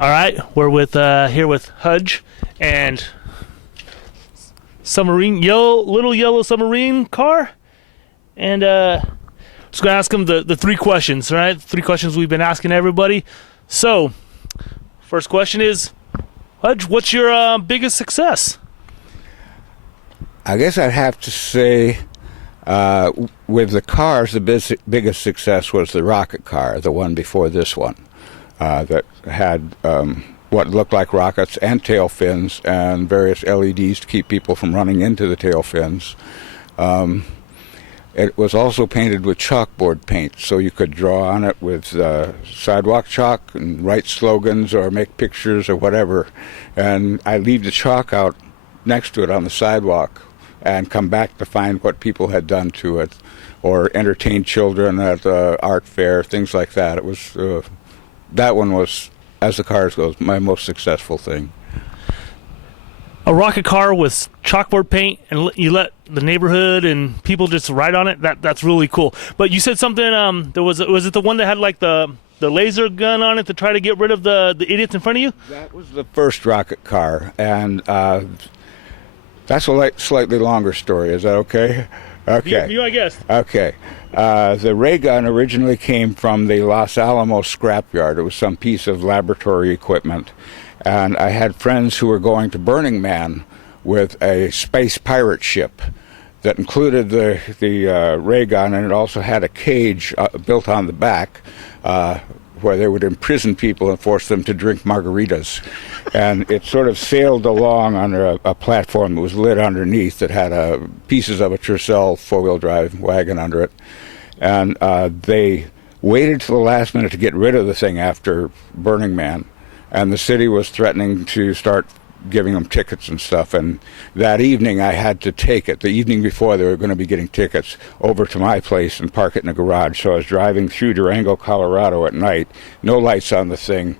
All right, we're with here with Hudge and little yellow submarine car, and just gonna ask him the three questions. All right, three questions we've been asking everybody. So, first question is, Hudge, what's your biggest success? I guess I'd have to say, with the cars, the biggest success was the rocket car, the one before this one, that had what looked like rockets and tail fins and various LEDs to keep people from running into the tail fins. It was also painted with chalkboard paint, so you could draw on it with sidewalk chalk and write slogans or make pictures or whatever. And I leave the chalk out next to it on the sidewalk and come back to find what people had done to it, or entertain children at the art fair, things like that. It was that one was, as the cars goes, my most successful thing. A rocket car with chalkboard paint, and you let the neighborhood and people just ride on it. That's really cool. But you said something. Was it the one that had like the laser gun on it to try to get rid of the idiots in front of you? That was the first rocket car, and that's a slightly longer story. Is that okay? Okay. You, I guess. Okay. The ray gun originally came from the Los Alamos scrapyard. It was some piece of laboratory equipment. And I had friends who were going to Burning Man with a space pirate ship that included the ray gun, and it also had a cage built on the back where they would imprison people and force them to drink margaritas. And it sort of sailed along under a platform that was lit underneath that had pieces of a Tercel four-wheel drive wagon under it. And they waited till the last minute to get rid of the thing after Burning Man. And the city was threatening to start giving them tickets and stuff. And that evening I had to take it, the evening before they were going to be getting tickets, over to my place and park it in a garage. So I was driving through Durango, Colorado at night, no lights on the thing.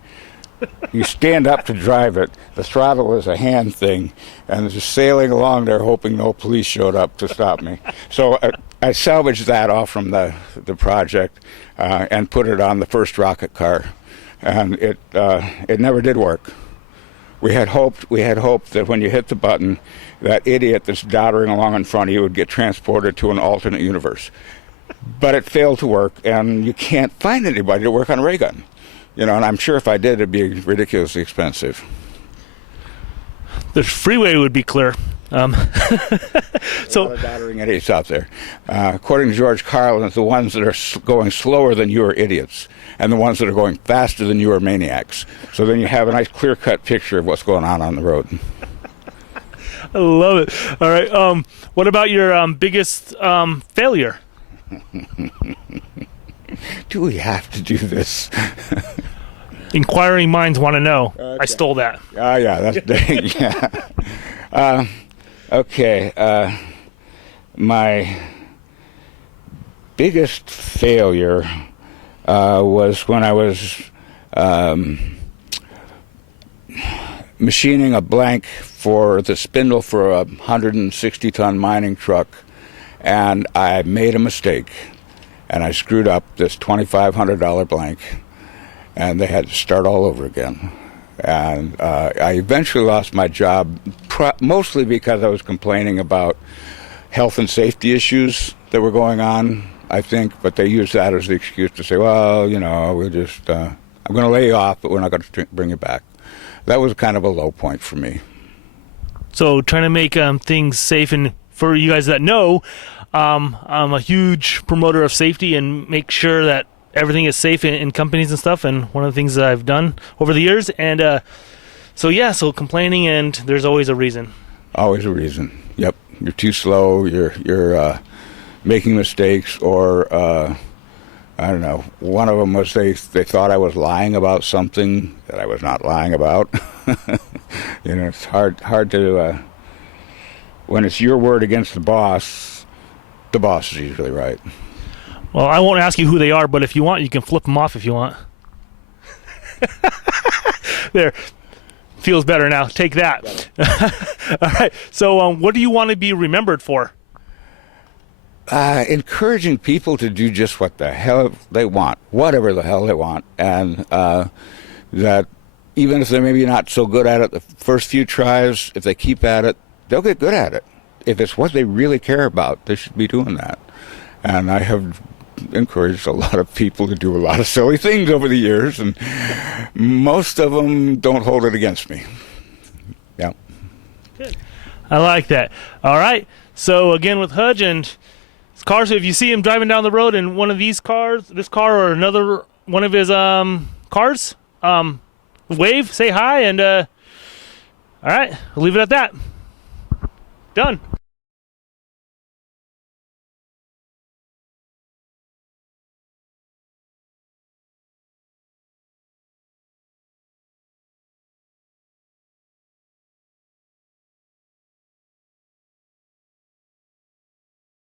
You stand up to drive it, the throttle is a hand thing, and just sailing along there hoping no police showed up to stop me. So I salvaged that off from the project and put it on the first rocket car. And it never did work. We had hoped that when you hit the button, that idiot that's doddering along in front of you would get transported to an alternate universe. But it failed to work, and you can't find anybody to work on a ray gun. You know, and I'm sure if I did, it'd be ridiculously expensive. The freeway would be clear. So a lot of doddering idiots out there. According to George Carlin, it's the ones that are going slower than you are idiots, and the ones that are going faster than you are maniacs. So then you have a nice clear-cut picture of what's going on the road. I love it. All right. What about your biggest failure? Do we have to do this? Inquiring minds want to know. Okay. I stole that. Oh, yeah. That's yeah. Okay. My biggest failure was when I was machining a blank for the spindle for a 160-ton mining truck, and I made a mistake, and I screwed up this $2,500 blank, and they had to start all over again. And I eventually lost my job, mostly because I was complaining about health and safety issues that were going on, I think, but they used that as the excuse to say, well, you know, we'll just, I'm going to lay you off, but we're not going to bring you back. That was kind of a low point for me. So trying to make things safe, and for you guys that know, I'm a huge promoter of safety and make sure that everything is safe in companies and stuff, and one of the things that I've done over the years. And so complaining, and there's always a reason. Always a reason. Yep. You're too slow, you're making mistakes, or I don't know. One of them was they thought I was lying about something that I was not lying about. You know, it's hard to when it's your word against the boss is usually right. Well, I won't ask you who they are, but if you want, you can flip them off if you want. There. Feels better now. Take that. All right. So what do you want to be remembered for? Encouraging people to do just what the hell they want, whatever the hell they want. And that even if they're maybe not so good at it the first few tries, if they keep at it, they'll get good at it. If it's what they really care about, they should be doing that. And I have encouraged a lot of people to do a lot of silly things over the years, and most of them don't hold it against me. Yeah. Good. I like that. All right. So again, with Hudge and cars, if you see him driving down the road in one of these cars, this car or another one of his cars, wave, say hi, and all right, we'll leave it at that. Done.